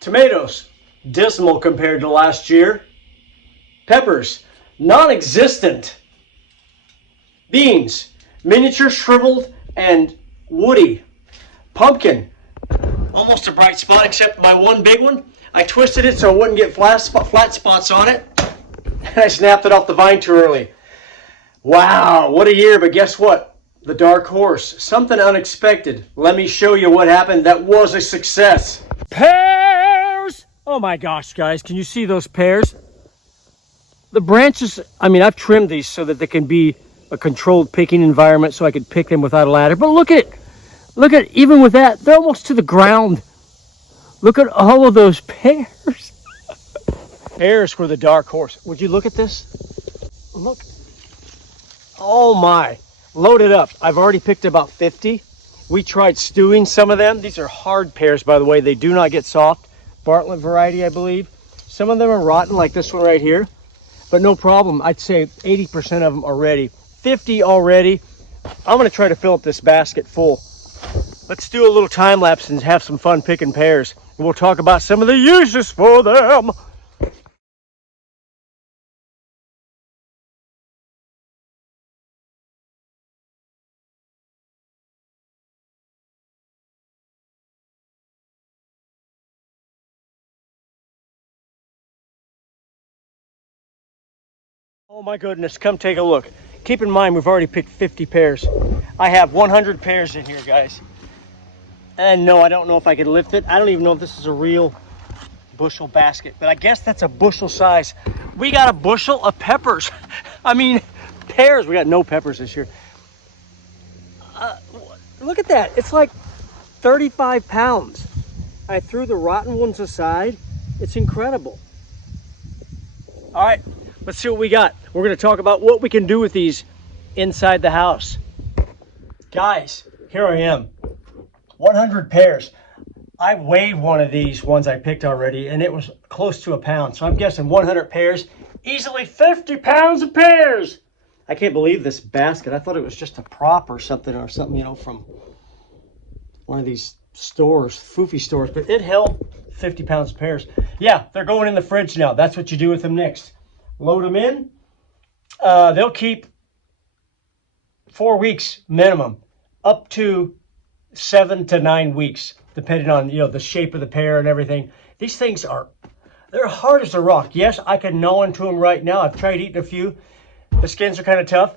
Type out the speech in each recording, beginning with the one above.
Tomatoes, dismal compared to last year. Peppers, non-existent. Beans, miniature, shriveled, and woody. Pumpkin, almost a bright spot except my one big one. I twisted it so it wouldn't get flat spots on it, and I snapped it off the vine too early. Wow, what a year, but guess what? The dark horse, something unexpected. Let me show you what happened that was a success. Pears! Oh my gosh, guys, can you see those pears? The branches, I mean, I've trimmed these so that they can be a controlled picking environment so I could pick them without a ladder. But look at even with that, they're almost to the ground. Look at all of those pears. Pears were the dark horse. Would you look at this? Look. Oh my. Load it up. I've already picked about 50. We tried stewing some of them. These are hard pears, by the way. They do not get soft. Bartlett variety, I believe. Some of them are rotten, like this one right here. But no problem. I'd say 80% of them are ready. 50 already. I'm going to try to fill up this basket full. Let's do a little time lapse and have some fun picking pears. And we'll talk about some of the uses for them. Oh my goodness, come take a look. Keep in mind, we've already picked 50 pears. I have 100 pears in here, guys. And no, I don't know if I can lift it. I don't even know if this is a real bushel basket, but I guess that's a bushel size. We got a bushel of peppers. I mean, pears. We got no peppers this year. Look at that. It's like 35 pounds. I threw the rotten ones aside. It's incredible. All right, let's see what we got. We're going to talk about what we can do with these inside the house. Guys, here I am. 100 pears. I weighed one of these ones I picked already, and it was close to a pound. So I'm guessing 100 pears, easily 50 pounds of pears. I can't believe this basket. I thought it was just a prop or something, you know, from one of these stores, foofy stores, but it held 50 pounds of pears. Yeah, they're going in the fridge now. That's what you do with them next. Load them in. They'll keep 4 weeks minimum, up to 7 to 9 weeks, depending on, you know, the shape of the pear and everything. These things they're hard as a rock. Yes, I can gnaw into them right now. I've tried eating a few. The skins are kind of tough.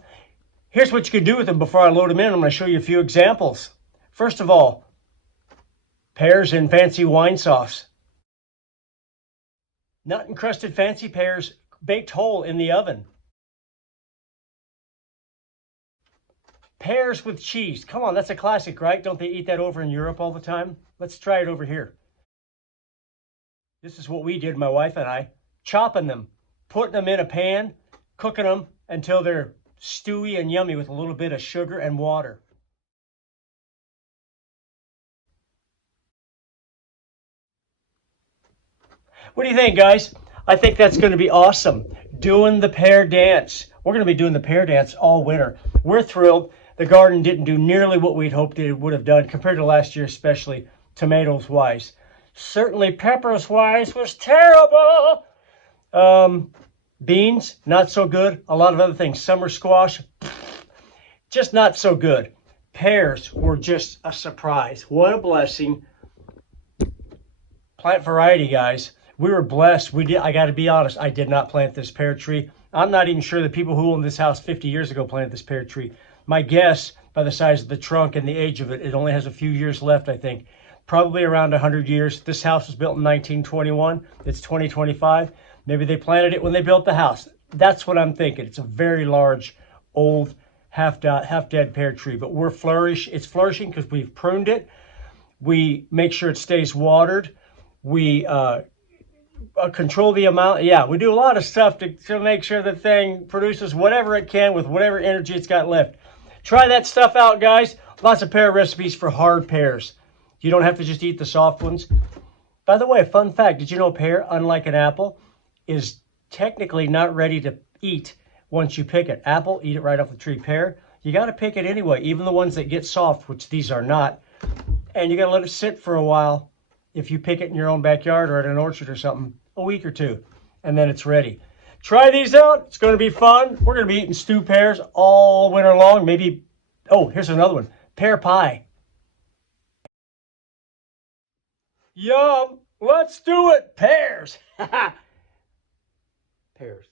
Here's what you can do with them before I load them in. I'm going to show you a few examples. First of all, pears in fancy wine sauce. Nut encrusted fancy pears baked whole in the oven. Pears with cheese. Come on, that's a classic, right? Don't they eat that over in Europe all the time? Let's try it over here. This is what we did, my wife and I. Chopping them, putting them in a pan, cooking them until they're stewy and yummy with a little bit of sugar and water. What do you think, guys? I think that's going to be awesome. Doing the pear dance. We're going to be doing the pear dance all winter. We're thrilled. The garden didn't do nearly what we'd hoped it would have done compared to last year, especially tomatoes-wise. Certainly peppers-wise was terrible. Beans, not so good. A lot of other things. Summer squash, just not so good. Pears were just a surprise. What a blessing. Plant variety, guys. We were blessed. I got to be honest, I did not plant this pear tree. I'm not even sure the people who owned this house 50 years ago planted this pear tree. My guess, by the size of the trunk and the age of it, it only has a few years left, I think. Probably around 100 years. This house was built in 1921. It's 2025. Maybe they planted it when they built the house. That's what I'm thinking. It's a very large, old, half-dead pear tree. But it's flourishing because we've pruned it. We make sure it stays watered. We control the amount. Yeah, we do a lot of stuff to make sure the thing produces whatever it can with whatever energy it's got left. Try that stuff out, guys. Lots of pear recipes for hard pears. You don't have to just eat the soft ones. By the way, fun fact, did you know pear, unlike an apple, is technically not ready to eat once you pick it? Apple, eat it right off the tree. Pear, you got to pick it anyway, even the ones that get soft, which these are not. And you got to let it sit for a while. if you pick it in your own backyard or at an orchard or something, a week or two, and then it's ready. Try these out. It's going to be fun. We're going to be eating stewed pears all winter long. Maybe, oh, here's another one. Pear pie. Yum. Let's do it. Pears. Pears.